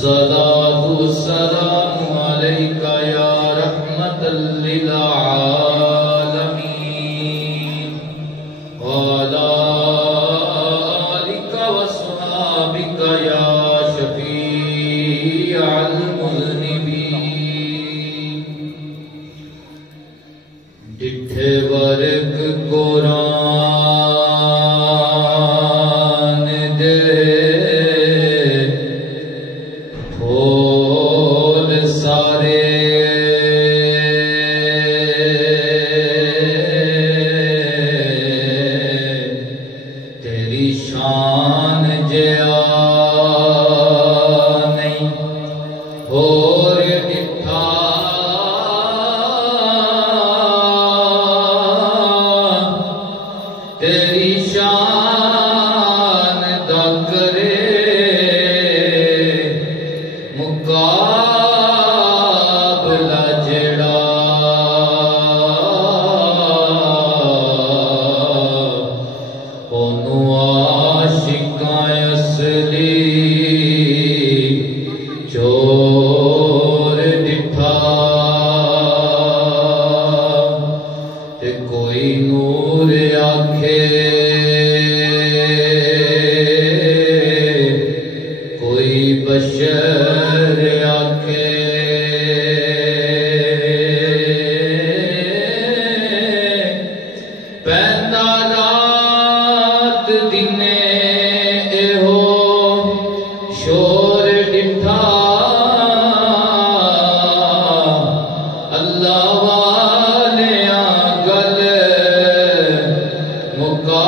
الصلاة والسلام عليك يا رحمة للعالمين وعلى آلك وصحابك يا شفيع المذنبين ڈٹھے ورک قرآن دے پھول سارے تیری شان جیا نہیں اور ڈٹھا تیری شان دا کرے مقابلہ جڑا اونوں عاشقاں اصلی چور ڈٹھا تے کوئی نور آکھے کوئی بشر آکھے پیندا رات دنے ایہو شور ڈٹھا اللہ والیاں گل مکا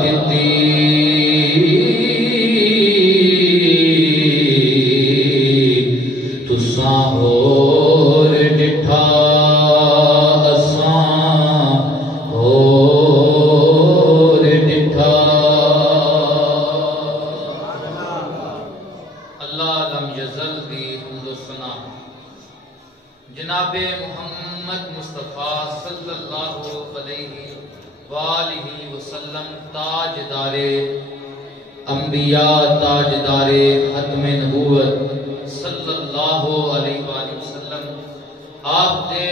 دتی تساں ہور ڈٹھا اساں ہور ڈٹھا اللہ لم یزل دی حمد و ثنا جناب محمد مصطفیٰ صلی اللہ علیہ وآلہ وسلم تاجدار انبیاء تاجدار ختم نبوت صلی اللہ علیہ وآلہ وسلم آپ دے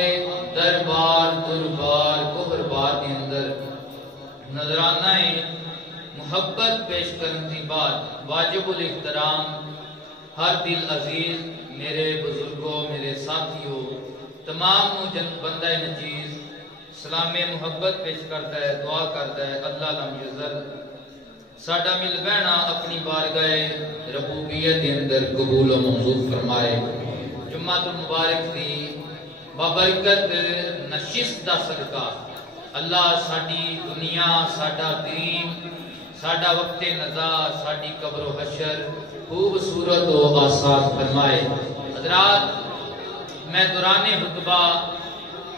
دربار کوہر بار کے اندر نظرانہ محبت پیش کرنے بعد واجب الاحترام ہر دل عزیز میرے بزرگوں میرے ساتھیوں تمام بندہ نچیز سلام محبت پیش کرتا ہے دعا کرتا ہے اللہ لم یزل ساڈا مل بہنا اپنی بارگاہ ربوبیت کے اندر قبول و منظور فرمائے جمعہ المبارک دی بابرکت نشست دا صدقہ اللہ ساڈی دنیا ساڈا دین ساڈا وقت نزا ساڈی قبر و حشر خوبصورت و آسان فرمائے حضرات میں دوران خطبہ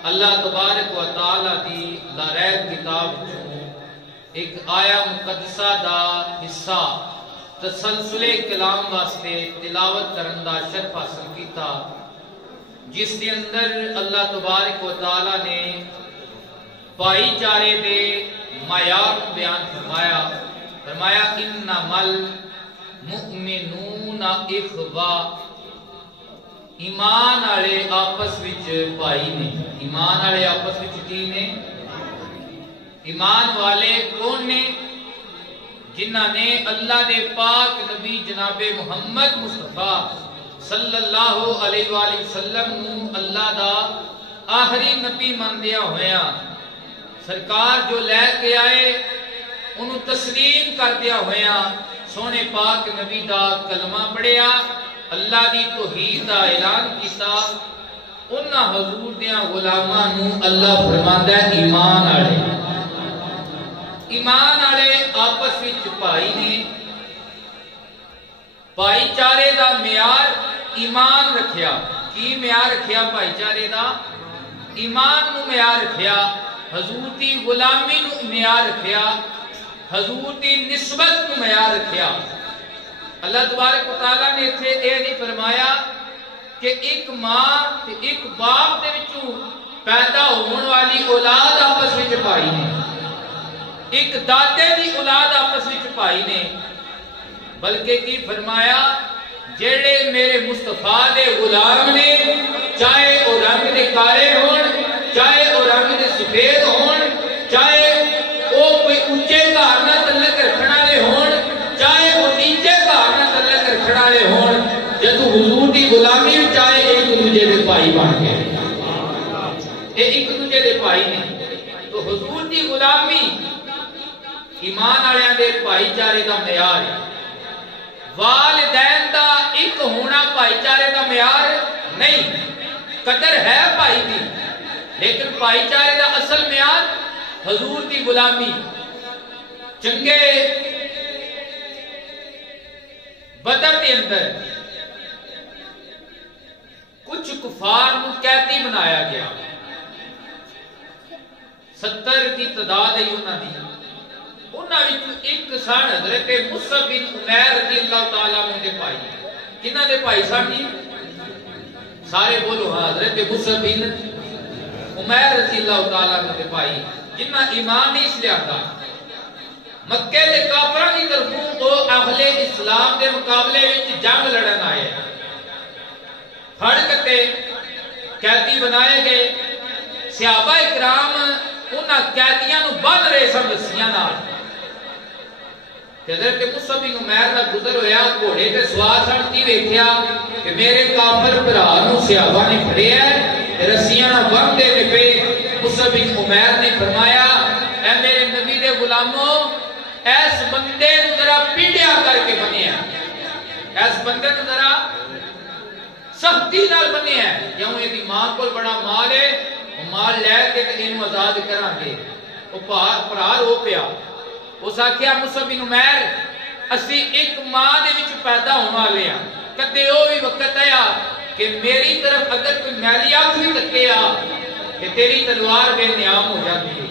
اللہ تبارک و تعالی دی لاریب کتاب چوں ایک آیا مقدسہ دا حصہ تسلسل کلام واسطے تلاوت کرن دا شرف حاصل کیتا جس کے اندر اللہ تبارک و تعالی نے بھائی چارے دے معیار بیان فرمایا انما المؤمنون اخوہ ایمان والے آپس وچ بھائی نے ایمان والے آپس وچ کی نے ایمان والے کون نے جنہاں نے اللہ دے پاک نبی جناب محمد مصطفیٰ صلی اللہ علیہ وآلہ وسلم اللہ دا آخری نبی مان دیا ہویا سرکار جو لے کے آئے انہوں تسلیم کر دیا ہویا سونے پاک نبی دا کلمہ پڑھیا اللہ دی توحید دا اعلان کیتا انہاں حضور دیاں غلاماں نو اللہ فرماندا ہے ایمان والے آپس وچ بھائی نے بھائی چارے دا معیار ایمان رکھیا کی معیار رکھیا بھائی چارے دا ایمان نو معیار رکھیا حضور دی غلامی نو معیار رکھیا حضور دی نسبت نو معیار رکھیا اللہ تبارک و تعالیٰ نے اتھے اے نہیں فرمایا کہ ایک ماں تے ایک باپ دے وچوں پیدا ہون والی اولاد آپس وچ بھائی نے ایک دادے دی اولاد آپس وچ بھائی نے بلکہ کی فرمایا جڑے میرے مصطفیٰ دے غلام نے چاہے وہ رنگ دے کالے ہون چاہے وہ رنگ دے سفید ہون چاہے وہ کوئی اونچے گھر نال تعلق رکھنے والے ہون چاہے وہ نیچے گھر نال تعلق رکھنے والے ہون جدوں حضور دی غلامی وچ آئے ایک دوجے دے بھائی بن گئے اے ایک دوجے دے بھائی نے تو حضور دی غلامی ایمان والےاں دے بھائی چارے دا معیار ہے والدین دا ایک ہونا بھائی چارے دا معیار نہیں قدر ہے بھائی دی لیکن بھائی چارے دا اصل معیار حضور دی غلامی چنگے بدر کے اندر کچھ کفار کو قیدی بنایا گیا 70 کی تعداد ہے انہاں ایک سن حضرت مصعب بن عمیر رضی اللہ تعالیٰ عنہ دے بھائی کنہاں دے بھائی سن جی سارے بولو حضرت مصعب بن عمیر رضی اللہ تعالیٰ عنہ دے بھائی جنہاں ایمان نہیں اس لیا تھا مکے دے کافراں دی طرفوں او اہل اسلام دے مقابلے وچ جنگ لڑن آئے پھڑ کتے قیدی بنائے گئے صحابہ اکرام انہاں قیدیاں نو بن رہے سن رسیاں نال حضرت مصعب بن عمیر دا گزر ہویا گھوڑے تے سوار سن تی ویکھیا کہ میرے کافر بھرا نو صحابہ نے پھڑیا ہے رسیاں نال بن دے پے مصعب بن عمیر نے فرمایا اے میرے نبی دے غلاموں ایس بندے نو ذرا پیٹیا کر کے بنیا ایس بندے نو ذرا سختی نال بنیا کیوں یہ دی ماں کول بڑا مال ہے مال لے کے اینو آزاد کران گے او پرار ہو پیا اس آکھیا مصعب بن عمیر اسی ایک ماں دے وچ پیدا ہون والے ہاں کدے او بھی وقت آیا کہ میری طرف اگر کوئی میلی اکھ بھی تکیا کہ تیری تلوار بے نیام ہو جاتی ہے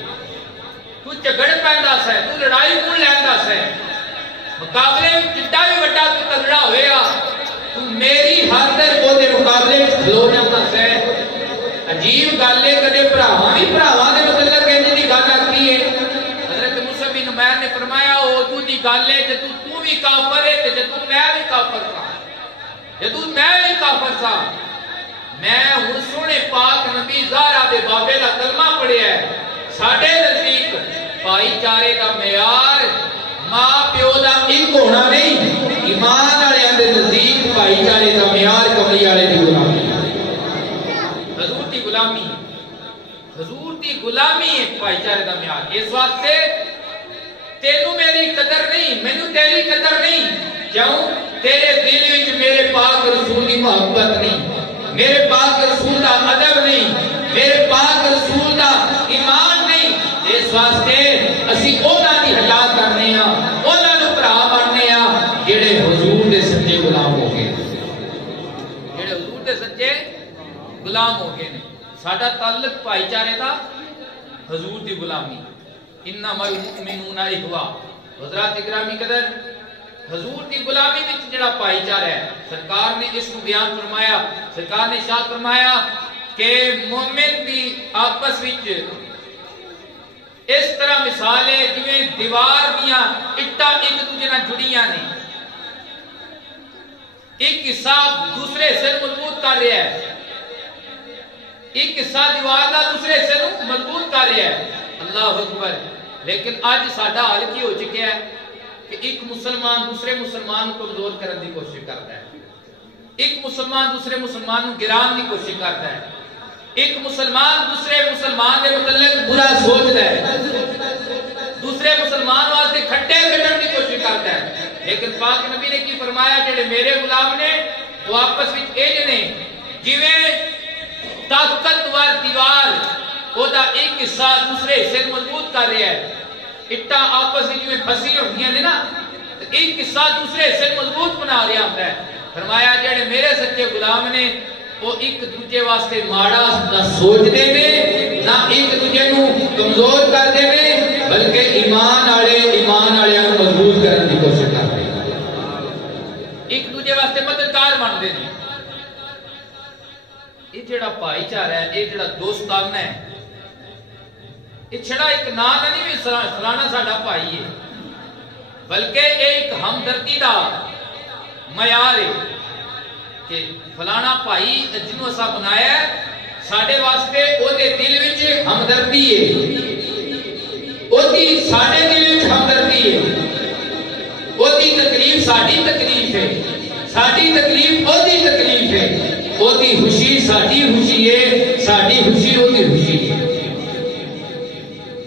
تو جھگڑ پیندا سا تو لڑائی کون لیندا سا مقابلے وچ جڈا بھی وڈا تو تگڑا ہویا تو میری خاطر او دے مقابلے وچ کھلو جاندا سا عجیب گل ہے کدے بھراواں بھی بھراواں دے مطلب انج دی گل آکھی ہے حضرت مصعب بن عمیر نے فرمایا او تو دی گل ہے جے تو بھی کافر ہے تے جے تو میں بھی کافر تھا جے تو میں بھی کافر تھا میں ہن سونے پاک نبی زہرا دے بابے دا کلمہ پڑھیا ہے ساڈے نزدیک بھائی چارے دا معیار ماں پیو دا ایک ہونا نہیں ایمان والےاں دے نزدیک بھائی چارے دا معیار کملی والے دی غلامی حضور دی غلامی حضور دی غلامی ایک بھائی چارے دا معیار اس واسطے تینوں میری قدر نہیں مینوں تیری قدر نہیں کیوں تیرے دل وچ میرے پاک رسول دی محبت نہیں میرے پاک رسول دا ادب نہیں میرے پاک رسول دا ایمان نہیں اس واسطے اسی انہاں دی حیا کرنے ہاں انہاں نوں بھرا بننے ہاں جڑے حضور دے سچے غلام ہو گئے جڑے حضور دے سچے غلام ہو گئے نے ساڈا تعلق بھائی چارے دا حضور دی غلامی انما المؤمنون اخوہ حضرات اکرامی قدر حضور دی غلامی وچ جڑا بھائی چارہ ہے سرکار نے اس کو بیان فرمایا سرکار نے ارشاد فرمایا کہ مومن دی آپس وچ اس طرح مثال ہے جویں دیوار دیاں اٹاں ایک دوجے نال جڑیاں نے ایک حصہ دوسرے سے مضبوط کر رہا ہے ایک حصہ دیوار دا دوسرے سے مضبوط کر رہا ہے اللہ اکبر لیکن آج ساڈا حال کی ہو چکا ہے کہ ایک مسلمان دوسرے مسلمان کو کمزور کرنے کی کوشش کرتا ہے ایک مسلمان دوسرے مسلمان کو گران کی کوشش کرتا ہے ایک مسلمان دوسرے مسلمان کے متعلق برا سوچتا ہے دوسرے مسلمان واسطے کھٹے کٹن کی کوشش کرتا ہے لیکن پاک نبی نے کی فرمایا جڑے میرے غلام نے وہ آپس وچ انج نے جویں طاقتور دیوار وہ دا ایک حصہ دوسرے حصے مضبوط کر رہا ہے اٹا آپس میں پھسی ہوندیاں نے نا ایک حصہ دوسرے حصے مضبوط بنا رہا ہوتا ہے فرمایا جڑے میرے سچے غلام نے وہ ایک دوجے واسطے ماڑا نہ سوچتے نے نہ ایک دوجے نو کمزور کرتے نے بلکہ ایمان والے مضبوط کرنے کی کوشش کرتے ہیں ایک دوجے واسطے مددگار بنتے ہیں یہ جڑا بھائی چارہ ہے یہ جڑا دوستانہ ہے یہ چھڑا ایک نام نہیں بھی سرانا ساڈا بھائی ہے بلکہ ایک ہمدردی دا معیار ہے کہ فلانا بھائی جنوں اسا بنایا ہے ساڈے واسطے او دے دل وچ ہمدردی ہے، او دی ساڈے دل وچ ہمدردی ہے، او دی تکلیف ساڈی تکلیف ہے، ساڈی تکلیف او دی تکلیف ہے، او دی خوشی ساڈی خوشی ہے، ساڈی خوشی او دی خوشی ہے۔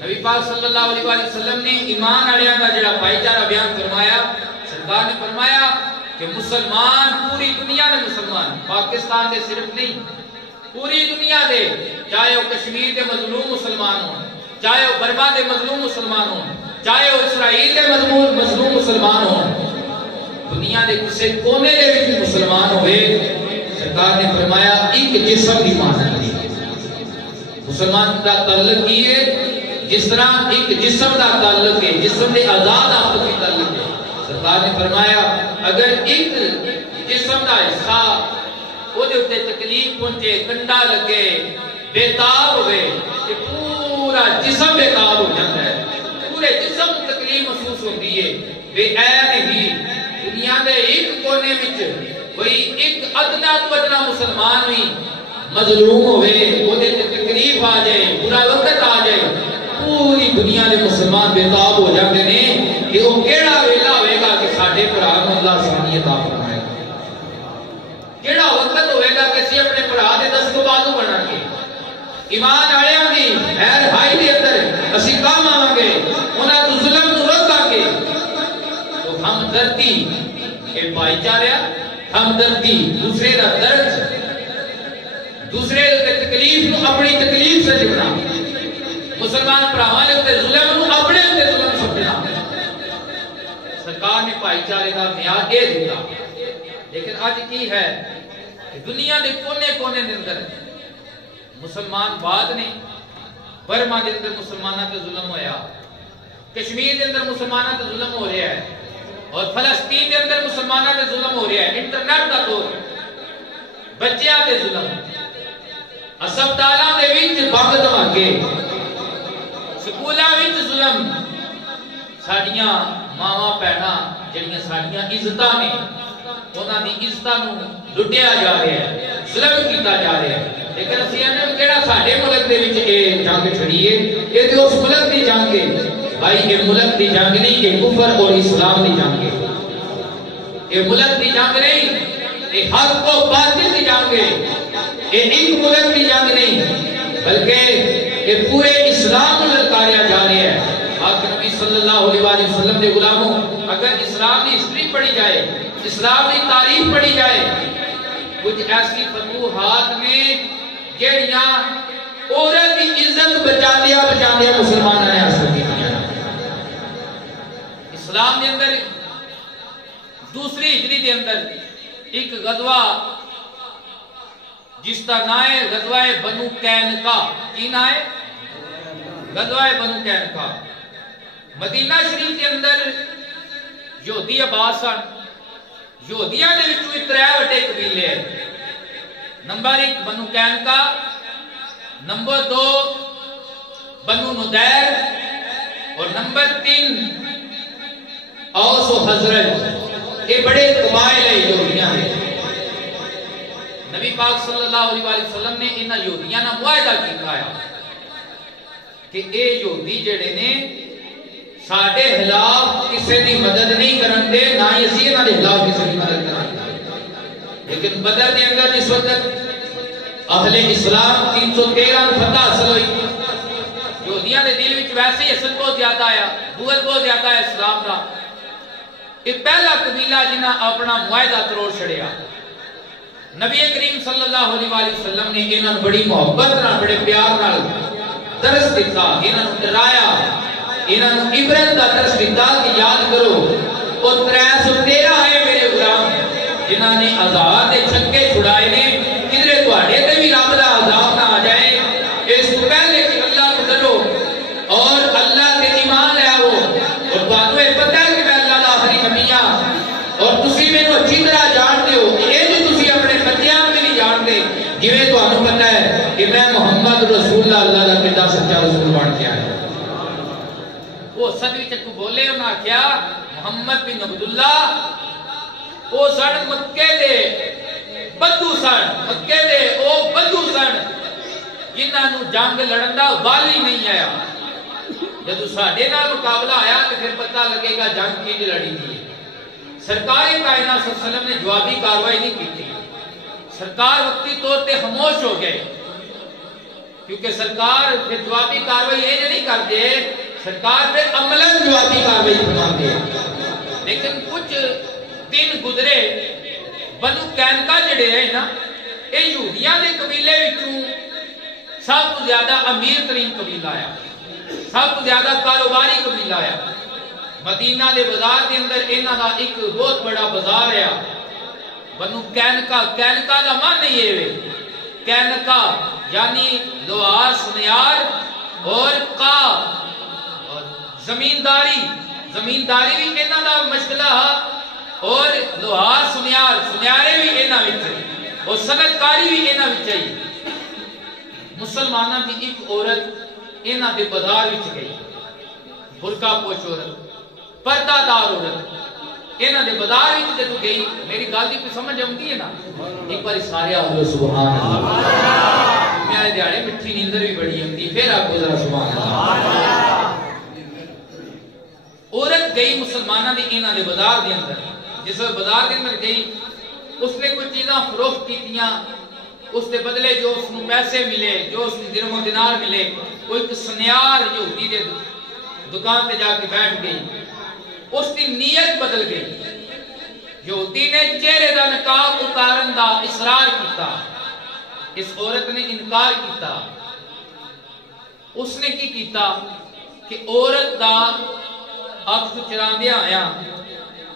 نبی پاک صلی اللہ علیہ وآلہ وسلم نے ایمان والوں کا جڑا بھائی چارہ بیان فرمایا، سرکار نے فرمایا کہ مسلمان پوری دنیا دے مسلمان، پاکستان دے صرف نہیں، پوری دنیا دے، چاہے وہ کشمیر دے مظلوم مسلمان ہوں، چاہے وہ برما دے مظلوم مسلمان ہوں، چاہے وہ اسرائیل دے مظلوم مسلمان ہوں، دنیا دے کسے کونے دے وچ مسلمان ہوئے، سرکار نے فرمایا ایک جسم دی مانند ہے۔ مسلمان دا تعلق کی ہے جس طرح ایک جسم دا تعلق ہے، جسم دے آزاد آپس کی تعلق ہے۔ سرکار نے فرمایا اگر ایک جسم دا حصہ وہ دے اتے تکلیف پہنچے، کنڈا لگے، بےتاب ہوئے، کہ پورا جسم بےتاب ہو جاتا ہے، پورے جسم تکلیف محسوس ہوتی ہے۔ بے این ہی دنیا دے ایک کونے وچ کوئی ایک ادنا تو ادنا مسلمان بھی مظلوم ہوئے، وہ دے تکلیف آ جائے، برا وقت آ جائے، پوری دنیا دے مسلمان بےتاب ہو جاتے ہیں کہ وہ کیڑا ویلا ہوئے گا کہ ساڈے بھرا نوں اللہ آسانی عطا فرمائے گا، کیڑا وقت ہوئے گا کہ اسی اپنے بھرا دے دست کو بازو بنا کے ایمان والےاں دی خیر ہائی دے اندر اسی کام آواں گے، انہاں تو ظلم نوں روکاں گے۔ تو ہمدردی اے بھائی چارہ، ہمدردی دوسرے دا درد، دوسرے دے تکلیف نوں اپنی تکلیف سمجھنا، مسلمان بھراواں دے تے ظلم نوں اپنے تے ظلم سمجھنا۔ سرکار نے بھائی چارے دا معیار اے دیتا، لیکن آج کی ہے کہ دنیا دے کونے کونے دے اندر مسلمان بات نہیں، برما دے اندر مسلمانوں تے ظلم ہویا، کشمیر دے اندر مسلمانوں تے ظلم ہو رہا ہے، اور فلسطین دے اندر مسلمانوں تے ظلم ہو رہا ہے، انٹرنیٹ دا دور، بچیاں تے ظلم، ہسپتالاں دے وچ بم دھماکے، سکولاں وچ ظلم، ساڈیاں ماواں بہناں جڑیاں ساڈیاں عزتاں نے انہاں دی عزتاں نوں لٹیا جا رہا ہے، ظلم کیتا جا رہا ہے۔ لیکن اسی نے کہڑا ساڈے ملک دے وچ اے جنگ چھڑی ہے، اے تے اس ملک دی جنگ ہے بھائی، اے ملک دی جنگ نہیں، اے کفر اور اسلام دی جنگ ہے، اے ملک دی جنگ نہیں، اے حق و باطل دی جنگ ہے، اے ایک ملک دی جنگ نہیں بلکہ اے پورے اسلام کو للکاریا جا رہا ہے۔ آقا نبی صلی اللہ علیہ وآلہ وسلم دے غلاموں، اگر اسلام دی ہسٹری پڑھی جائے، اسلام دی تاریخ پڑھی جائے، کچھ ایسی فتوحات میں جڑیاں عورت کی عزت بچاندیا مسلمان نے حاصل کی۔ اسلام دے اندر دوسری ہجری دے اندر ایک غزوہ جس کا نام ہے غزوہ بنو قینقاع، کی نام ہے؟ غزوہ بنو قینقاع۔ مدینہ شریف کے اندر یہودی آباد سن، یہودیاں دے وچوں ترے وڈے قبیلے ہیں، نمبر 1 بنو قینقاع، نمبر 2 بنو نضیر، اور نمبر 3 اوس و خزرج۔ یہ بڑے قبائل ہیں یہودیاں ہیں۔ نبی پاک صلی اللہ علیہ وآلہ وسلم نے انہاں یہودیاں نال معاہدہ کیتا ہے کہ اے یہودی جڑے نے ساڈے خلاف کسی دی مدد نہیں کرن دے، نہ ہی اسی انہاں دے خلاف کسی دی مدد کرن دے۔ لیکن بدر دے اندر جس وقت اہل اسلام 313 فتح حاصل ہوئی، یہودیاں دے دل وچ ویسے ہی حسد بہت زیادہ آیا، بغض بہت زیادہ ہے اسلام دا۔ یہ پہلا قبیلہ جنہاں اپنا معاہدہ توڑ چھڑیا۔ نبی کریم صلی اللہ علیہ وآلہ وسلم نے انہاں بڑی محبت نال، بڑے پیار نال درس دیتا، انہاں ڈرایا، انہاں عبرت دا درس دیتا کہ یاد کرو وہ 313 ہے میرے غلام جنہاں نے عذاب دے چھکے چھڑائے نے، کدھرے تواڈے تے بھی رب دا عذاب نہ آ جائے۔ اس تو پہلے کہ اللہ کو ڈرو اور اللہ تے ایمان لے آؤ، اور تانوں یہ پتہ ہے کہ میں اللہ دا آخری نبی ہاں، اور تسی مینوں اچھی طرح جانتے ہو، یہ جو تسی اپنے بچیاں بھی نہیں جانتے، جویں تانوں پتہ ہے کہ میں محمد رسول اللہ دا کتنا سچا رسول بن کے آیا۔ وہ صدی چکو بولے، انہاں کیا محمد بن عبداللہ او سن مکے دے بدو سن، مکے دے او بدو سن جنہاں نو جنگ لڑن دا والی نہیں آیا. جدو ساڈے نال مقابلہ آیا تو پھر پتہ لگے گا جنگ کی لڑی تھی. سرکار کائنات صلی اللہ علیہ وسلم نے جوابی کاروائی نہیں کی تھی. سرکار وقتی طور پہ خاموش ہو گئے کیونکہ سرکار پھر جوابی کاروائی یہ نہیں کر دے، سرکار پھر عملاً جوابی کاروائی فرما دے. لیکن کچھ دن گزرے بنو قینقاع جڑے ہیں نا یہ یہودیاں دے قبیلے وچوں سب تو زیادہ امیر ترین قبیلہ آیا، سب تو زیادہ کاروباری قبیلہ آیا. مدینہ دے بازار دے اندر انہاں دا ایک بہت بڑا بازار ہے بنو قینقاع. قینقاع دا معنی یہ ہے قینقاع یعنی لوہا سنیار اور قا زمینداری، زمینداری بھی انہاں دا مشغلہ اور لوہا سنیار سنیارے بھی انہاں وچ اور صنعت کاری بھی انہاں وچ ہے. مسلمانوں کی ایک عورت انہاں دے بازار وچ گئی، برقع پوش عورت، پردہ دار عورت انہاں دے بازار وچ جدوں گئی، میری گل دی کوئی سمجھ آندی ہے نا؟ ایک بار سارے آخو سبحان اللہ. میرے دیہڑے مٹھی نیندر بھی بڑی آندی، پھر آخو ذرا سبحان اللہ. عورت گئی مسلمانوں دی انہاں دے بازار دے اندر. جس بازار دے اندر گئی اس نے کچھ چیزاں فروخت کیتیاں، اس کے بدلے جو اس نے پیسے ملے، جو اس نے درہم و دینار ملے، وہ ایک سنیار یہودی دے دکان پہ جا کے بیٹھ گئی. اس کی نیت بدل گئی. یہودی نے چہرے دا نقاب اتارن دا اصرار کیتا، اس عورت نے انکار کیتا. اس نے کی کیتا کہ عورت دا اکھ چراندیاں آیا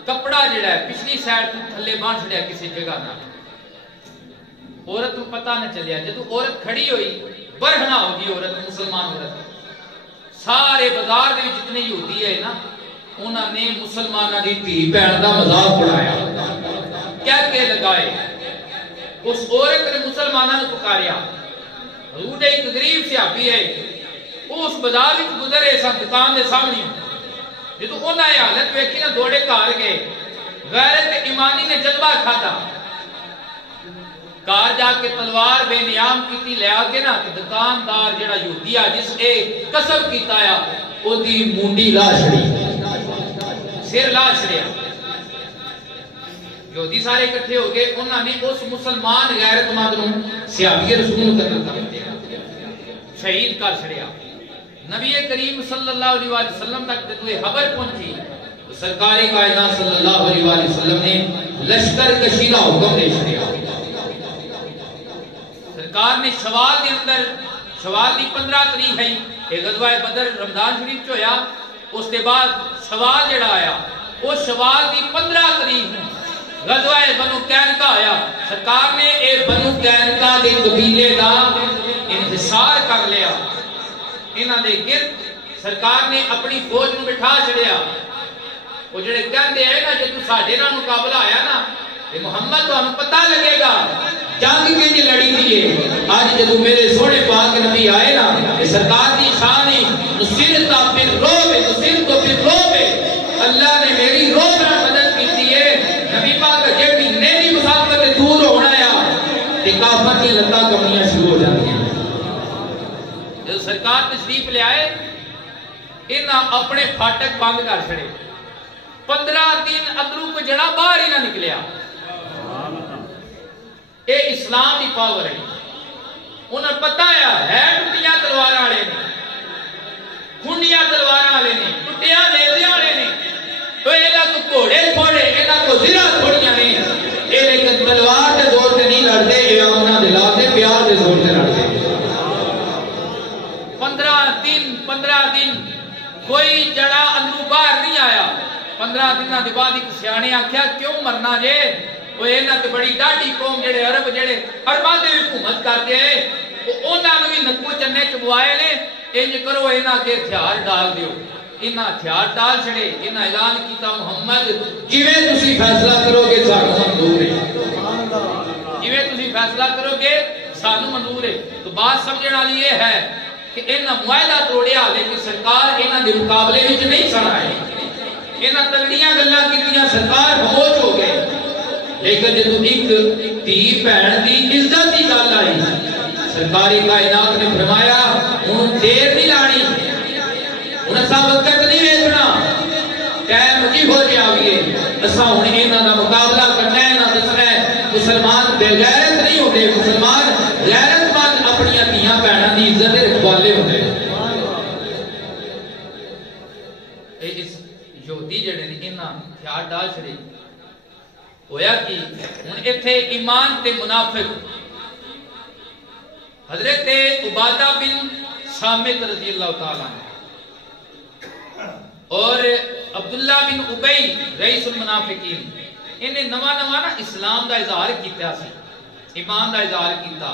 کپڑا جڑا ہے پچھلی سائڈ تو تھلے بان چھڑیا کسی جگہ نہ. عورت کو پتہ نہ چلیا. جدو عورت کھڑی ہوئی برہنا ہوگی عورت، مسلمان عورت، سارے بازار دے جتنے یہودی ہے نا انہوں نے مسلمانہ دی دھی بہن دا مذاق بنایا، کہہ کے لگائے. اس عورت نے مسلمانہ نے پکاریا. حضور ایک غریب صحابی ہے وہ اس بازار وچ گزرے سن دکان دے سامنے. جدو انہاں یہ حالت ویکھی نہ دوڑے گھر گئے. غیرت ایمانی نے جذبہ کھادا، کار جا کے تلوار بے نیام کیتی لیا کے نا کہ دکاندار جڑا یہودی آ جس اے قسم کیتا آیا او دی مونڈی لا چھڑی، سر لا چھڑیا. یہودی سارے اکٹھے ہو گئے، انہوں نے اس مسلمان غیرت مند نوں صحابی رسول قتل کر دیا، شہید کر چھڑیا. نبی کریم صلی اللہ علیہ وسلم تک جب یہ خبر پہنچی تو سرکار کائنات صلی اللہ علیہ وسلم نے لشکر کشی کا حکم دے چھڑیا. سرکار نے شوال دے اندر، شوال دی 15 تاریخ ہے یہ غزوہ بدر رمضان شریف ہویا. اس کے بعد شوال جڑا آیا وہ شوال دی 15 تاریخ غزوہ بنو قینقاع آیا. سرکار نے اے بنو قینقاع دے قبیلے دا انحصار کر لیا. انہاں دے گرد سرکار نے اپنی فوج نو بٹھا چھڑیا. وہ جڑے کہندے ہیں نا جے تو ساڈے نال مقابلہ آیا نا تے محمد تانوں پتہ لگے گا جنگ کی لڑی تھی. آج جدو میرے سونے پاک نبی آئے نا سرکار کی شان ہی نصرتا پھر روب، نصرت تو پھر روب. اللہ نے میری روب نہ مدد کی ہے. نبی پاک جڑی نیری مسافت دور ہونا ہے تے کافر کی لتاں کمنیاں شروع ہو جاتی ہیں. جب سرکار تشریف لے آئے انہاں اپنے پھاٹک بند کر چھڑے. 15 دن اندروں کو جڑا باہر ہی نہ نکلیا. اے اسلام دی پاور ہے. انہیں پتہ ہے ٹوٹیاں تلوار والے نے، کھنڈیاں تلوار والے نے، ٹوٹیاں نیزے والے نے. تو انہاں کو گھوڑے تھوڑے، انہاں کو زرہ تھوڑیاں نے. اے لیکن تلوار دے زور سے نہیں لڑتے، اے امنا دلا دے پیار دے زور سے لڑتے. 15 دن کوئی جڑا اندروں باہر نہیں آیا. 15 دنوں کے بعد ایک سیانے آخیا کیوں مرنا جے؟ وہ انہاں تے بڑی ڈاڈی قوم جڑے عرب جڑے عرباں تے حکومت کرتے ہیں انہاں نوں وی نکو چنے چبوائے نے. انج کرو انہاں کے ہتھیار ڈال دیو. انہاں ہتھیار ڈال چھڑے. انہاں اعلان کیتا محمد جویں تسی فیصلہ کرو گے سانوں منظور ہے، جویں تسی فیصلہ کرو گے سانوں منظور ہے. تو بات سمجھن والی یہ ہے کہ انہاں معاہدہ توڑیا لیکن سرکار انہاں دے مقابلے وچ نہیں سن آئے. انہاں تگڑیاں گلاں کیتیاں سرکار خاموش ہو گئے. لیکن جدوں ایک دھی بہن دی عزت دی گل آئی سرکاری کائنات نے فرمایا ہن دیر نہیں لانی, ہن اساں وقت نہیں ویکھنا, ٹائم کی ہو جائے آئیے. اساں ہن انہاں دا مقابلہ کرنا ہے, انہاں دسنا ہے مسلمان بے غیرت نہیں ہوتے, مسلمان غیرت مند اپنی دھیاں بہناں دی عزت دے رکھوالے ہوندے. اس یہودی جڑے نے انہاں خیال ڈال چھڑے ہویا کہ ہن ایتھے ایمان تے منافق حضرت عبادہ بن صامت رضی اللہ تعالیٰ عنہ اور عبداللہ بن ابی رئیس المنافقین انہیں نواں نا اسلام دا اظہار کیتا سی, ایمان دا اظہار کیتا,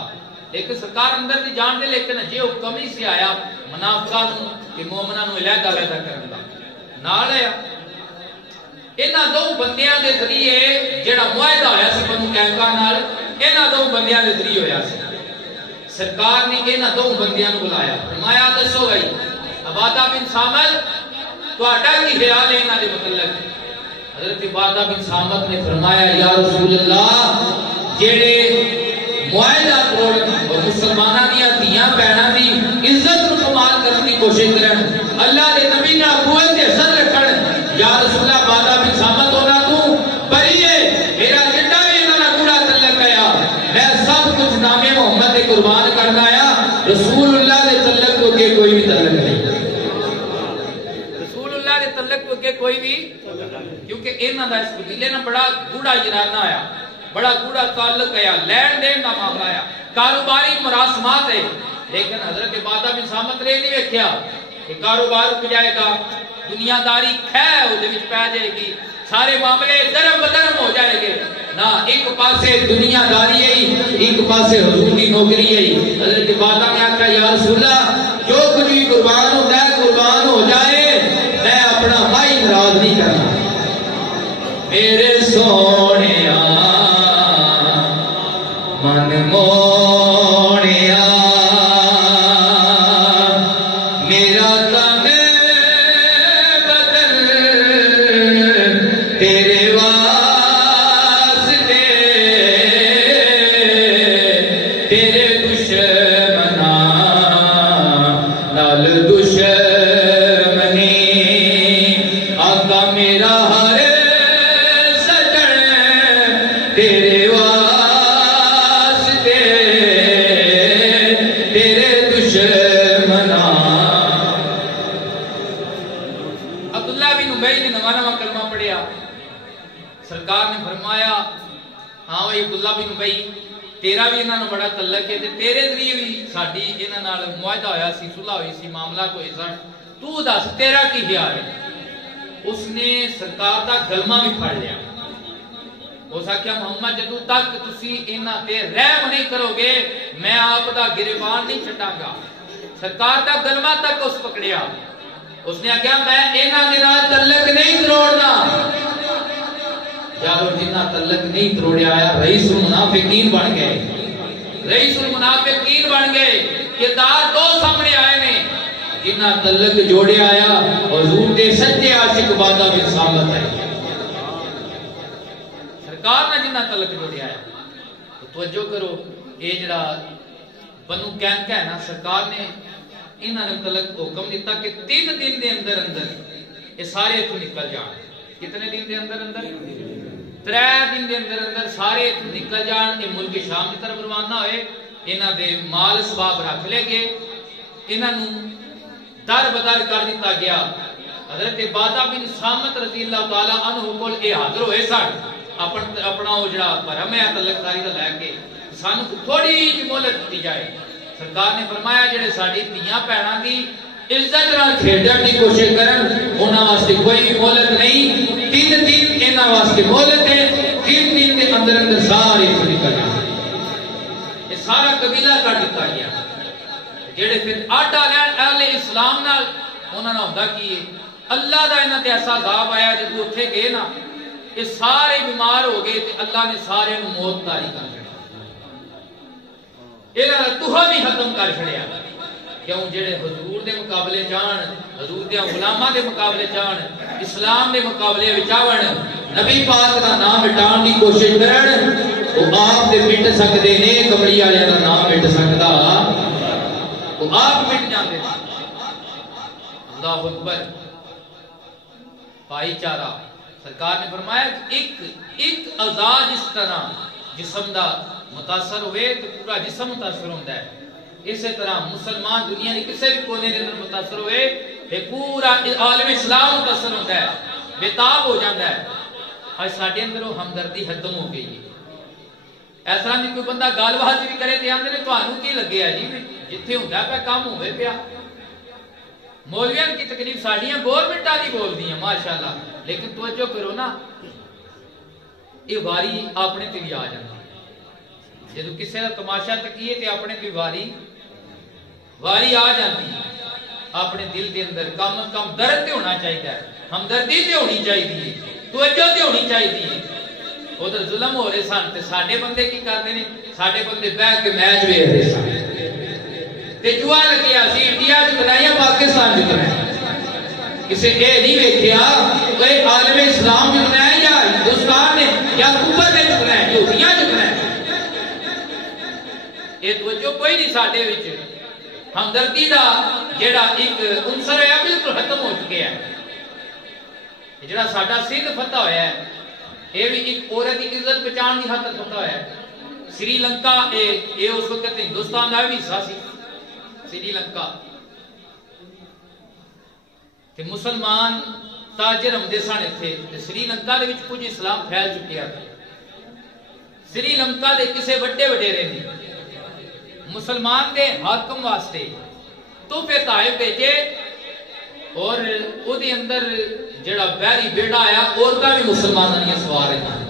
لیکن سرکار اندر دی جان دے لیکن جے حکم ہی سے آیا منافقاں نوں تے مومناں نوں علیحدہ کرن دا نال آیا. انہاں دو بندیاں دے ذریعے جڑا معاہدہ ہویا سی بنو قینقاع نال, انہاں دو بندیاں دے ذریعے ہویا سی. سرکار نے انہاں دو بندیاں نوں بلایا, فرمایا دسو بھائی عبادہ بن صامت تہاڈا کی خیال ہے انہاں دے متعلق؟ حضرت عبادہ بن صامت نے فرمایا یا رسول اللہ جڑے معاہدہ توڑن اور مسلماناں دی دھیاں بہناں دی عزت نوں کمال کرن دی کوشش کرن, اللہ دے نبی نال قوت تے حسد رکھن, یا رسول اللہ عبادہ بن صامت ہونا تو بری ہے, میرا جڈا بھی انہاں نال گوڑا تعلق آیا, میں سب کچھ نام محمد دے قربان کرنا آیا, رسول اللہ دے تعلق تو کہ کوئی بھی تعلق نہیں, رسول اللہ دے تعلق تو کہ کوئی بھی, کیونکہ انہاں دا اس قبیلے نال بڑا گوڑا جرانہ آیا, بڑا گوڑا تعلق آیا, لین دین دا معاملہ آیا, کاروباری مراسمات ہے. لیکن حضرت عبادہ بن صامت نے نہیں ویکھیا کہ کاروبار رک جائے گا, دنیا داری خیر ہو دے وچ پے جائے گی, سارے معاملے درم بدرم ہو جائے گے نا, ایک پاسے دنیا داری ہے ایک پاسے حضور دی نوکری ہے. حضرت عبادہ نے آکھا یا رسول اللہ جو کچھ بھی قربان ہوتا ہے قربان ہو جائے, میں اپنا بھائی ناراض نہیں کرنا. میرے سونیا من موڑیا میرا تن بدل تیرے واسطے, تیرے دشمنا نال دشمنی, آقا میرا ہر سجن تیرے واسطے, تیرے دشمنا. عبداللہ بن ابی نے نواں کلمہ پڑھیا, سرکار نے فرمایا ہاں بھائی عبداللہ بن ابی تیرا بھی انہاں نال بڑا تعلق ہے, تے تیرے ذریعے بھی ساڈی انہاں نال معاہدہ ہویا سی, صلح ہوئی سی, معاملہ کوئی سن, تو دس تیرا کی خیال ہے؟ اس نے سرکار دا گلمہ بھی پھڑ لیا, اس آکھیا محمد جدوں تک تسی انہاں تے رحم نہیں کرو گے میں آپ دا گریبان نہیں چھڈاں گا. سرکار دا گلمہ تک اس پکڑیا, اس نے آکھیا میں انہاں دے نال تعلق نہیں توڑنا. جب جنہ تعلق نہیں توڑیا آیا رئیس المنافقین بن گئے, رئیس المنافقین بن گئے. کردار دو سامنے آئے نے, جنہ تعلق جوڑیا آیا حضور دے سچے عاشق عبادہ بن صامت ہے, سرکار نے جنہ تعلق جوڑیا آیا. تو توجہ کرو, یہ جڑا بنو قینقاع ہے نا, سرکار نے انہاں نے تعلق حکم دیتا کہ 3 دن دے اندر اندر یہ سارے اتوں نکل جان. کتنے دن دے اندر اندر؟ 3 دن دے اندر اندر سارے اتوں نکل جان. یہ ملک شام کی طرف روانہ ہوئے, انہاں دے مال اسباب رکھ لے گئے, انہاں نوں در بدر کر دیتا گیا. حضرت عبادہ بن صامت رضی اللہ تعالی عنہ کول اے حاضر ہوئے سن, اپنا وہ جڑا بھرم ہے تعلق داری دا لے کے سانو تھوڑی جی مہلت دی جائے. سرکار نے فرمایا جڑے ساڈی دھیاں بہناں دی عزت نال کھیڈن دی کوشش کرن انہاں واسطے کوئی بھی مہلت نہیں. 3 دن انہاں واسطے مہلت ہے, 3 دن دے اندر اندر سارے نکل جان. یہ سارا قبیلہ کر دیتا گیا. جڑے پھر آٹا لین اہل اسلام نال انہاں نال ہوندا کی اللہ دا انہاں تے ایسا عذاب آیا جب اوتھے گئے نا یہ سارے بیمار ہو گئے تے اللہ نے سارے نوں موت طاری کر چھڑیا. انہاں دا توہم ہی ختم کر چھڑیا. کیوں جڑے حضور دے مقابلے جان, حضور دے غلاماں دے مقابلے جان, اسلام دے مقابلے وچاون نبی پاک دا نام مٹان دی کوشش کرن وہ آپ دے مٹ سکدے نے کملی والے دا نام مٹ سکدا وہ آپ مٹ جاندے نے اللہ اکبر بھائی چارہ سرکار نے فرمایا کہ ایک اعضاء جس طرح جسم دا متاثر ہوئے تو پورا جسم متاثر ہوتا ہے اسی طرح مسلمان دنیا کے کسی بھی کونے کے اندر متاثر ہوئے پورا عالم اسلام متاثر ہوتا ہے بےتاب ہو جاتا ہے آج ساڈے اندر وہ ہمدردی ختم ہو گئی ایسا نہیں کوئی بندہ گل بات بھی کرے تو آدھے نے تمہیں کی لگے جی جتنے ہوتا پیا کام ہوئے پیا مولویاں کی تکلیف ساڈیاں گورنمنٹاں دی بولدی ہیں ماشاءاللہ لیکن توجہ کرو نا یہ واری اپنے تے بھی آ جاتی جدو کسی کا تماشا تکیے تے اپنے تے واری آ جاتی اپنے دل دے اندر کم از کم درد تے ہونا چاہیے ہمدردی تے ہونی چاہیے توجہ تے ہونی چاہیے ادھر ظلم ہو رہے سن تے ساڈے بندے کی کرتے ہیں ساڈے بندے بہ کے میچ ویکھ رہے سن تے جوا لگیا سی انڈیا جتنا یا پاکستان جتنا کسی یہ نہیں ویکھیا کہ عالم اسلام جتنا ہے یا ہندوستان نے یا کفر نے جتنا ہے یہودیاں جتنا ہے یہ توجہ کوئی نہیں ساڈے وچ ہمدردی دا جیڑا ایک عنصر ہے بالکل ختم ہو چکے ہیں جڑا ساڈا سندھ فتح ہویا ہے یہ بھی ایک عورت کی عزت بچان کی خاطر فتح ہویا ہے سری لنکا یہ اس وقت ہندوستان کا بھی حصہ سی سری لنکا تے مسلمان تاجر آمدے سن اتنے تے سری لنکا دے وچ کچھ اسلام پھیل چکیا سری لنکا دے کسے وڈے وڈیرے نے مسلمان دے حاکم واسطے تو پھر تحائف بھیجے اور او دے اندر جڑا بحری بیڑا آیا عورتاں بھی مسلماناں دی سوار ہیں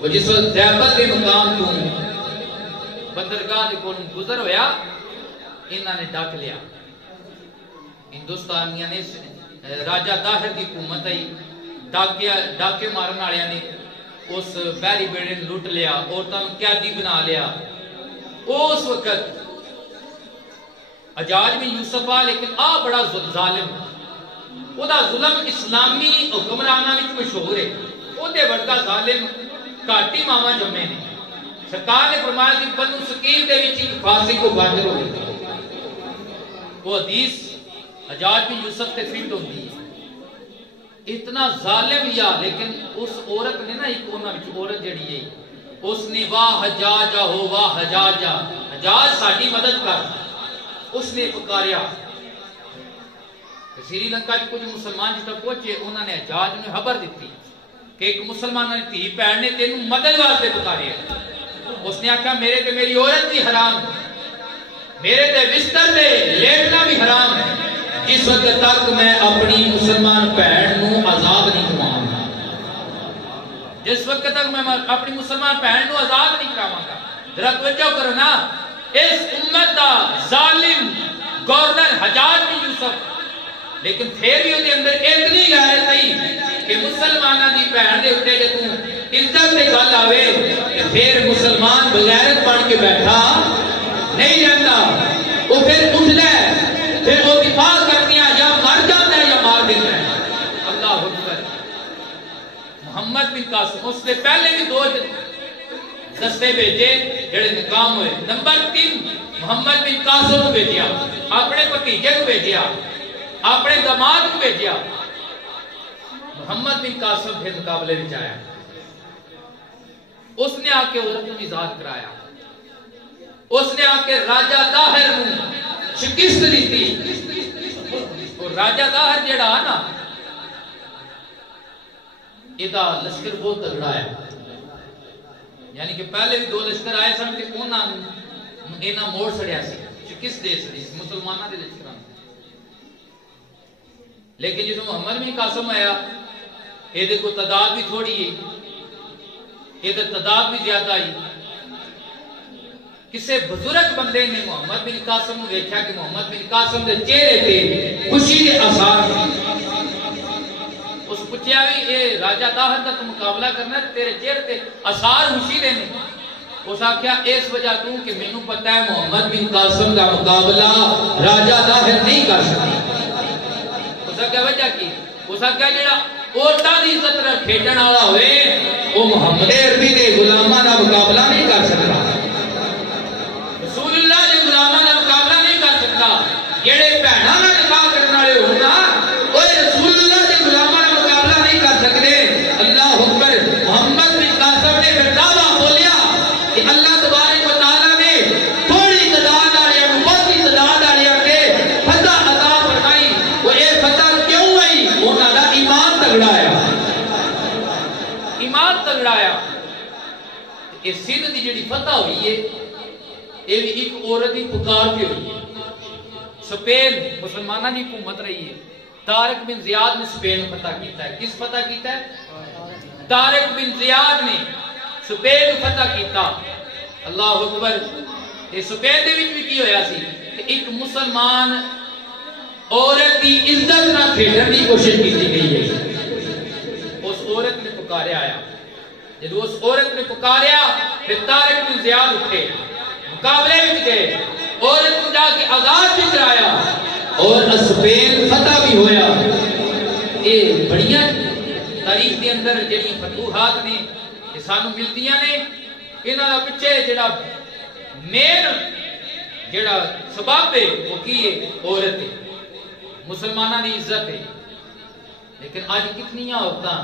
وہ جس وقت دیوبند کے مقام تو بندرگاہ دے کولوں گزر ہویا انہاں نے ڈک لیا ہندوستانیاں نے راجہ طاہر کی حکومت آئی ڈاکے مارن والے نے اس بحری بیڑے نے لٹ لیا عورتاں قیدی بنا لیا اس وقت حجاج بن یوسف آ لیکن آ بڑا ظالم او دا ظلم اسلامی حکمراناں وچ مشہور ہے او دے ورگا ظالم گھاٹی ماواں جمے نے سرکار نے فرمایا کہ بنو سکیف دے وچ ایک فاسق کو باجر ہوئے وہ حدیث حجاج بن یوسف تے فٹ ہوندی ہے اتنا ظالم یا لیکن اس عورت نے نا ایک انہاں وچ عورت جڑی ہے اس نے واہ حجاجا ہو واہ حجاجا حجاج ساڈی مدد کر اس نے پکاریا سری لنکا کی کچھ مسلمان جس تک پہنچے انہوں نے حجاج نے خبر دیتی کہ ایک مسلمان نے تھی پہن نے تینوں مدد واسطے پکاریا اس نے آکھا میرے تے میری عورت بھی حرام ہے میرے تے بستر تے لیٹنا بھی حرام ہے جس وقت تک میں اپنی مسلمان بہن نو آزاد نہیں کرواؤں گا جس وقت تک میں اپنی مسلمان بہن نو آزاد نہیں کراواں گا ذرا توجہ کرو نا اس امت دا ظالم گورنر حجاج بن یوسف لیکن پھر بھی اندر اتنی غیرت آئی کہ مسلمانہ دی بہن دے اٹھے کہ تم عزت سے گل آوے کہ پھر مسلمان بغیرت بن کے بیٹھا نہیں رہتا وہ پھر اٹھتا ہے پھر وہ دفاع کرنیا یا مر جاتا ہے یا مار دیتا ہے اللہ اکبر محمد بن قاسم اس سے پہلے بھی دو دستے بھیجے جڑے ناکام ہوئے نمبر 3 محمد بن قاسم کو بھیجیا اپنے بھتیجے کو بھیجیا اپنے داماد کو بھیجیا محمد بن قاسم پھر مقابلے میں آیا اس نے آ کے عورت کو آزاد کرایا اس نے آ کے راجہ طاہر کو شکست دی تھی اور راجہ طاہر جڑا نا ایدہ لشکر بہت تگڑا ہے یعنی کہ پہلے بھی 2 لشکر آئے سن کہ انہاں موڑ سڑیا سی شکست دے سڑی مسلمانہ دے لشکران لیکن جس محمد بن قاسم آیا یہ کو تعداد بھی تھوڑی ہے یہ تعداد بھی زیادہ آئی کسے بزرگ بندے نے محمد بن قاسم نے دیکھا کہ محمد بن قاسم دے چہرے تے خوشی کے آثار اس پوچھیا بھی اے راجہ طاہر کا تو مقابلہ کرنا ہے تیرے چہرے تے آثار خوشی دے نے اس آخیا اس وجہ تو کہ مینوں پتہ ہے محمد بن قاسم کا مقابلہ راجہ طاہر نہیں کر سکتا اس کا وجہ کی اس آگیا جڑا اوٹا دی عزت رکھ کھیڈن والا ہوئے وہ محمد عربی دے غلاماں دا مقابلہ نہیں کر سکتا، رسول اللہ دے غلاماں دا مقابلہ نہیں کر سکتا۔ جڑے بہناں نال نکاح کرن والے ہون نا اوے رسول اللہ دے غلاماں دا مقابلہ نہیں کر سکتے۔ اللہ اکبر۔ محمد بن قاسم نے پھر دعویٰ بولیا کہ اللہ تبارک و تعالیٰ نے تھوڑی تعداد والے بہتی تعداد والے کے فتح عطا فرمائی، وہ یہ فتح کیوں ہوئی؟ انہاں دا ایمان تگڑا آیا، ایمان تگڑا آیا۔ یہ سندھ دی جڑی فتح ہوئی ہے یہ بھی ایک عورت ہی پکار کے ہوئی ہے۔ سپین مسلمانہ کی حکومت رہی ہے، طارق بن زیاد نے سپین فتح کیتا ہے۔ کس فتح کیتا ہے؟ طارق بن زیاد نے سپین فتح کیتا۔ اللہ اکبر۔ یہ سپین دے وچ بھی کی ہویا سی کہ ایک مسلمان عورت کی عزت نہ کھیڈن کی کوشش کی گئی ہے۔ اس عورت نے پکاریا آیا، جب اس عورت نے پکاریا پھر طارق بن زیاد اٹھے، مقابلے وچ گئے، عورت کو جا کے آزاد بھی کرایا اور اسپین فتح بھی ہویا۔ یہ بڑیاں تاریخ کے اندر جڑی فتوحات نے یہ سانو ملدیاں نے، انہاں دا پیچھے جڑا مین جڑا سبب ہے وہ کی ہے؟ عورت ہے، مسلماناں دی عزت ہے۔ لیکن آج کتنیاں عورتاں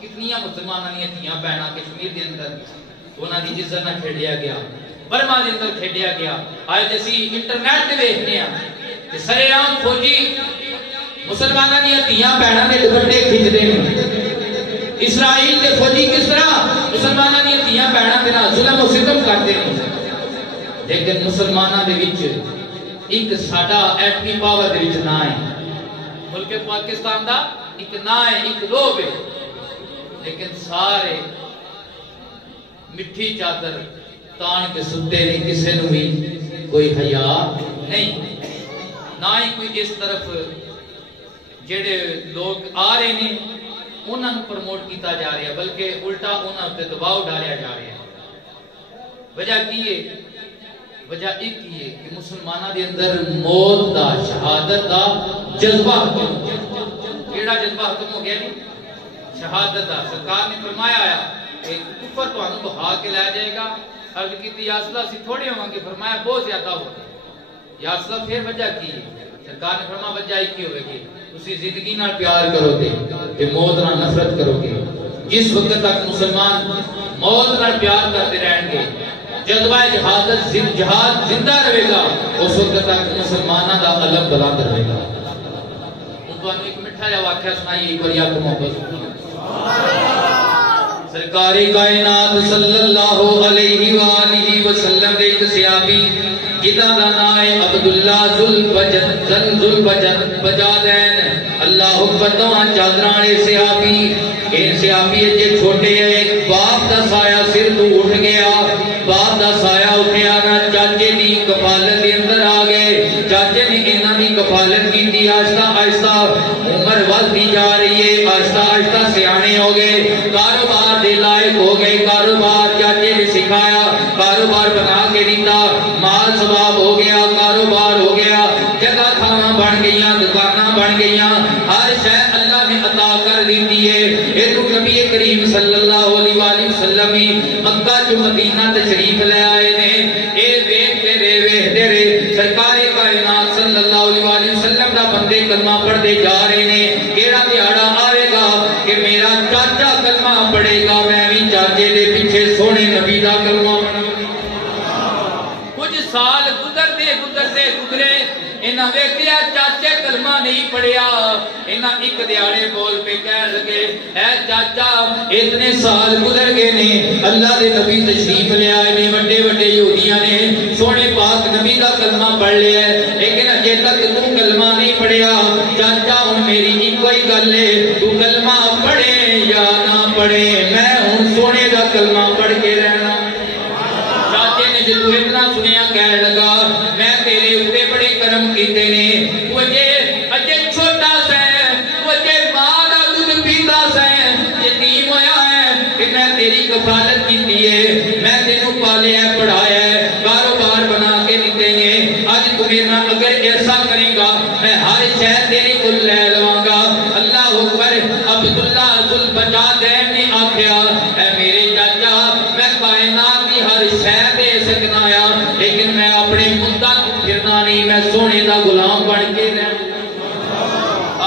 کتنیاں مسلماناں دی دھیاں بہناں کشمیر دے اندر انہاں دی عزت نہ کھیڈیا گیا، برما دے اندر کھیڈیا گیا۔ آج اسی انٹرنیٹ تے ویکھنے ہاں کہ سرے عام فوجی مسلماناں دی دھیاں بہناں دے دوپٹے کھچدے نے۔ اسرائیل دے فوجی کس طرح مسلماناں دی دھیاں بہناں دے نال ظلم و ستم کردے نے۔ لیکن مسلماناں دے وچ ایک ساڈا ایٹمی پاور دے وچ نہ ہے، ملک پاکستان دا ایک نہ ہے، ایک لوب ہے، لیکن سارے مٹھی چادر تان کے ستے نہیں، کسے نو بھی کوئی حیا نہیں، نہ ہی کوئی اس طرف جڑے لوگ آ رہے ہیں انہاں نو پروموٹ کیتا جا رہا ہے، بلکہ الٹا انہاں تے دباؤ ڈالیا جا رہا ہے۔ وجہ کی ہے؟ وجہ ایک ہی ہے کہ مسلماناں دے اندر موت دا، شہادت دا جذبہ ختم، کیڑا جذبہ ختم ہو گیا نہیں؟ شہادت دا۔ سرکار نے فرمایا ہے کہ کفر تو انہوں بہا کے لے جائے گا۔ عرض کی تھی یا صلی اللہ سی تھوڑے ہوں گے، فرمایا بہت زیادہ ہوگا۔ یا صلی اللہ پھر وجہ کی ہے؟ سرکار نے فرمایا وجہ ایک ہی ہوئے گی، اسی زندگی نال پیار کرو گے کہ موت نال نفرت کرو گے۔ جس وقت تک مسلمان موت نال پیار کرتے رہیں گے، جذبہ جہاد زندہ رہے گا، اس وقت تک مسلمانوں کا علم بلند رہے گا۔ ان کو ایک مٹھا جا واقعہ سنائیے ایک بار آپ کو محبت سرکار کائنات صلی اللہ علیہ وآلہ وسلم دے ایک صحابی جدا دا نام ہے عبداللہ ذوالفجادین، اللہ اکبر تواں چادرانے صحابی، اے صحابی جے چھوٹے ہیں، باپ دا سایہ سر تو اٹھ گیا، باپ دا سایہ اٹھیا نا چاچے دی کفالت دے اندر آ گئے، چاچے نے انہاں دی کفالت کی تھی، آہستہ آہستہ عمر ودھتی جا رہی ہے، آہستہ آہستہ سیانے ہو گئے، کاروبار دے لائق ہو گئے، کاروبار چاچے نے سکھایا، کاروبار بنا کے دیتا، مال ثواب ہو گیا، کاروبار ہو گیا، جگہ تھاواں بن گئیاں، دکاناں بن گئیاں، ہر شے اللہ نے عطا کر دیتی ہے۔ ایک نبی کریم صلی اللہ علیہ وآلہ وسلم مکہ جو مدینہ تشریف لے آئے نے، اے ویکھتے رہے سرکار کائنات صلی اللہ علیہ وآلہ وسلم دا بندے کلمہ پڑھتے جا رہے نے، کیڑا دیہاڑا آئے گا کہ میرا چاچا کلمہ پڑھے گا، میں بھی چاچے دے پیچھے سونے نبی دا کلمہ پڑھا۔ کچھ سال گزرے انہاں ویکھیا چاچے کلمہ نہیں پڑھیا، انہاں ایک دیہاڑے بول پہ کہہ لگے اے چاچا اتنے سال گزر گئے نے، اللہ دے نبی تشریف لے آئے نے، بڑے بڑے یہودیاں نے سونے پاک نبی دا کلمہ پڑھ لیا ہے، لیکن اجے تک تو کلمہ نہیں پڑھیا۔ چاچا ہن میری ایک ہی گل ہے، تو کلمہ پڑھے یا نہ پڑھے، میں ہن سونے دا کلمہ پڑھ کے رہنا۔ چاچے نے جدو اتنا سنیا کہہ لگا میں تیرے اوپر بڑے کرم کیتے نے، اجے چھوٹا سا اجے ماں دا دودھ پیندا سا، یتیم ہویا ہے کہ میں تیری کفالت کیتی ہے، میں تینوں پالیا ہے، پڑھایا ہے، کاروبار بنا کے دیتے نے، اج تو میرا اگر ایسا کرے گا میں ہر شے تیرے کول لے لواں گا۔ اللہ اکبر۔ میں سونے دا غلام بن کے رہنا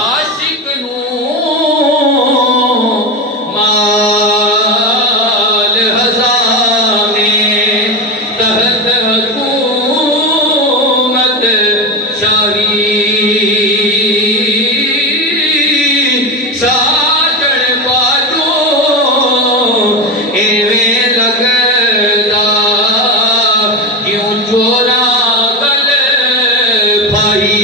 عاشق نو مال ہزانے تحت حکومت شاہی ساجڑ باجو ایویں لگدا کیوں چورا گل بھائی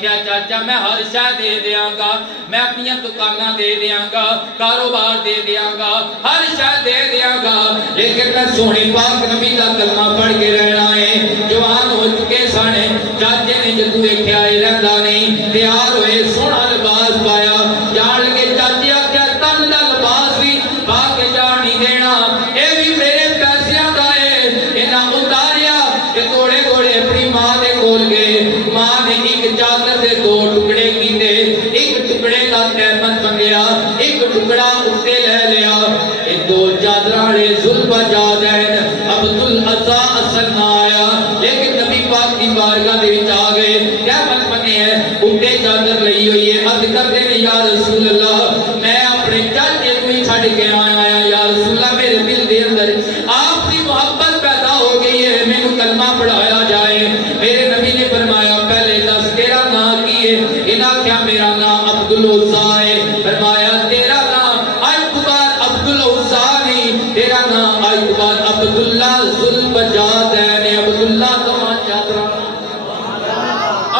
کیا چاچا میں ہر شے دے دیاں گا میں اپنی دکاناں دے دیاں گا کاروبار دے دیاں گا ہر شے دے دیاں گا لیکن میں سونے پاک نبی دا کلمہ پڑھ کے رہنا ہے جوان ہو چکے سانے چاچے نے جدو ویکھیا اے رہندا نہیں تیار ہوئے سونا لباس پایا جان لگے چاچی آکھیا تن دا لباس بھی پا کے جان نہیں دینا اے بھی میرے پیسیاں دا اے انہاں اتاریا کہ توڑے گھوڑے اپنی ماں دے کول گئے ماں نے ایک چادر دے دو ٹکڑے کیتے ایک ٹکڑے دا تہمت منگیا ایک ٹکڑا اتے لے لیا اے دو چادرالے ذوالبجادین عبدالعزا اصل نہ آیا لیکن نبی پاک دی بارگاہ دے وچ آ گئے تہمت منی ہے اتے چادر لئی ہوئی ہے عرض کردے نے یا رسول اللہ میں اپنے چاچے کو ہی چھڈ کے آیا یا رسول اللہ میرے دل دے اندر آپ کی محبت پیدا ہو گئی ہے مینوں کلمہ پڑھایا جائے میرے نبی نے فرمایا پہلے دس تیرا نام کی ہے انہاں کیا میرا نام عبدالعزا ہے فرمایا تیرا نام آج تو بعد عبدالعزا نہیں تیرا نام آج تو بعد عبداللہ ذوالبجادین عبداللہ دما چادرانا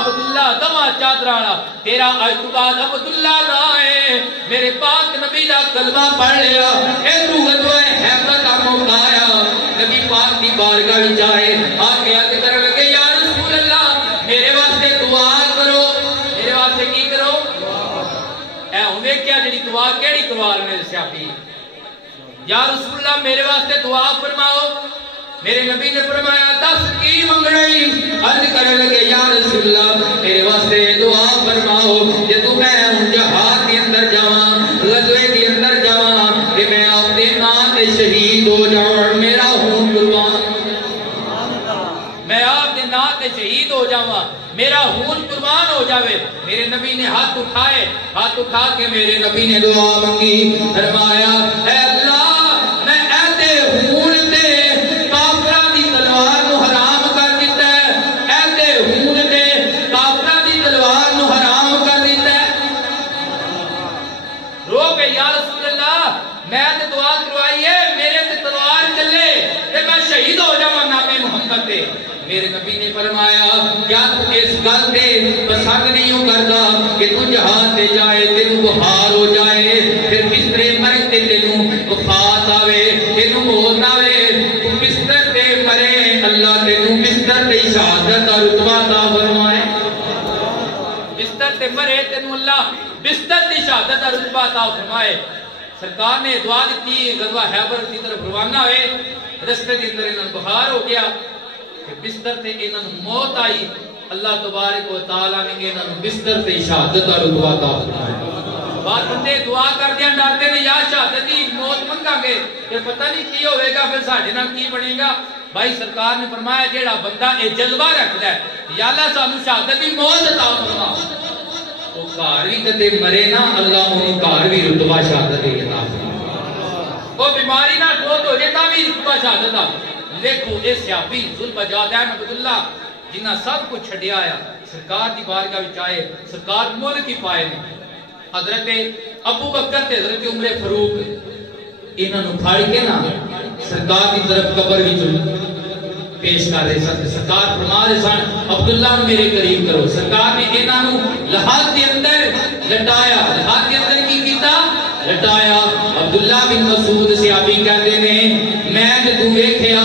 عبداللہ دما چادرانا تیرا آج تو بعد عبداللہ نہ ہے میرے پاک نبی دا کلمہ پڑھ لیا اے تو غزوہ خیبر کا موقع آیا نبی پاک کی بارگاہ وچ آئے آگے آگے کرنے لگے یا رسول اللہ میرے واسطے دعا کرو میرے واسطے کی کرو اے ہونے کیا جنی دعا کیڑی کروال میں سیاپی یا رسول اللہ میرے واسطے دعا فرماؤ میرے نبی نے فرمایا دس کی منگنی عرض کرنے لگے یا رسول اللہ میرے واسطے دعا فرماؤ کہ تو میں ہوں جہاد کے اندر جاواں غزوے کے اندر جاواں کہ میں آپ دے نام تے شہید ہو جاواں میرا خون قربان میں آپ دے نام تے شہید ہو جاواں میرا خون قربان ہو جاوے میرے نبی نے ہاتھ اٹھائے ہاتھ اٹھا کے میرے نبی نے دعا مانگی فرمایا اے اللہ میں ایتے خون تے کافراں دی تلوار نو حرام کر دیتا ہے ایتے خون تے کافراں دی تلوار نو حرام کر دیتا ہے رو پہ یا رسول اللہ میں تے دعا کروائی ہے میرے تے تلوار چلے تے میں شہید ہو جاواں نام محمد تے میرے نبی نے فرمایا کیا تو اس گل تے پسند نہیں ہو کرتا کہ تو جہاد تے جائے تینوں بخار ہو جائے پھر بسترے مرے تے تینوں وفات آوے تینوں موت آوے تو بستر تے مرے اللہ تینوں بستر تے شہادت اور رتبہ عطا فرمائے بستر تے مرے تینوں اللہ بستر تے شہادت اور رتبہ عطا فرمائے سرکار نے دعا دیتی غزوہ خیبر کی طرف روانہ ہوئے رستے کے اندر انہوں بخار ہو گیا کہ بستر تے انہوں موت آئی اللہ تبارک و تعالیٰ نے انہوں بستر تے شہادت اور رتبہ عطا فرمائے بات بندے دعا کر دیا ڈرتے نے یا شہادت کی موت منگا گے کہ پتہ نہیں کی ہوئے گا پھر ساڑھے نال کی بنے گا بھائی سرکار نے فرمایا جیڑا بندہ اے جذبہ رکھتا ہے یا اللہ سانو شہادت کی موت عطا فرما وہ گھر بھی کدے مرے نا اللہ انہوں گھر بھی رتبہ شہادت کی عطا فرما وہ بیماری نہ فوت ہو جائے تا بھی رتبہ شہادت عطا دیکھو اے سیابی ذوالبجادین عبداللہ جنہ سب کچھ چھڑیا آیا سرکار دی بارگاہ وچ آئے سرکار ملک ہی پائے نے حضرت ابو بکر تے حضرت عمر فاروق انہاں نوں پھاڑ کے نا سرکار دی طرف قبر وچ پیش کر رہے سن سرکار فرما رہے سن عبداللہ نوں میرے قریب کرو سرکار نے انہاں نوں لحاظ دے اندر لٹایا لحاظ دے اندر کی کیتا لٹایا عبداللہ بن مسعود صحابی کہتے ہیں میں جدوں ویکھیا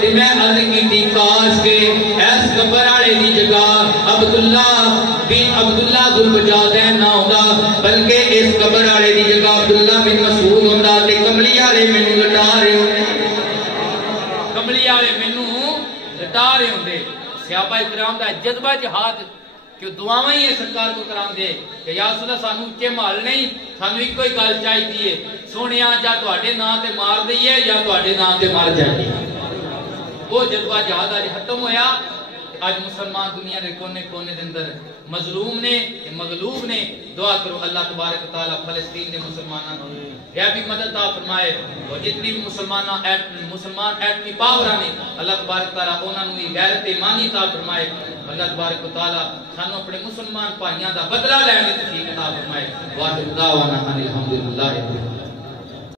تے میں عرض کیتی کاش کے اس قبر والے دی جگہ عبداللہ ذوالبجادین نہ ہوندا بلکہ اس قبر والے دی جگہ عبداللہ بن مسعود ہوندا تے کملی والے مینوں لٹا رہے ہوندے کملی والے مینوں لٹا رہے ہوندے صحابہ کرام دا جذبہ جہاد کہ دعاواں ہی سرکار کو کرام دے کہ یا رسول اللہ سانو اچے مال نہیں سانو ایک کوئی گل چاہیے سونیا جا تواڈے نام تے مار دئیے یا تواڈے نام تے مر جائیے وہ جذبہ جہاد آج ختم ہویا آج مسلمان دنیا کے کونے کونے دے اندر مظلوم نے مغلوب نے دعا کرو اللہ تبارک و تعالی فلسطین کے مسلمانوں یا بھی مدد عطا فرمائے اور جتنی بھی مسلمان ایٹمی پاور نے اللہ تبارک و تعالی انہاں نوں غیرت ایمانی عطا فرمائے اللہ تبارک و تعالی سانو اپنے مسلمان بھائیاں دا بدلہ لینے دی توفیق عطا فرمائے واحد دعوانا الحمدللہ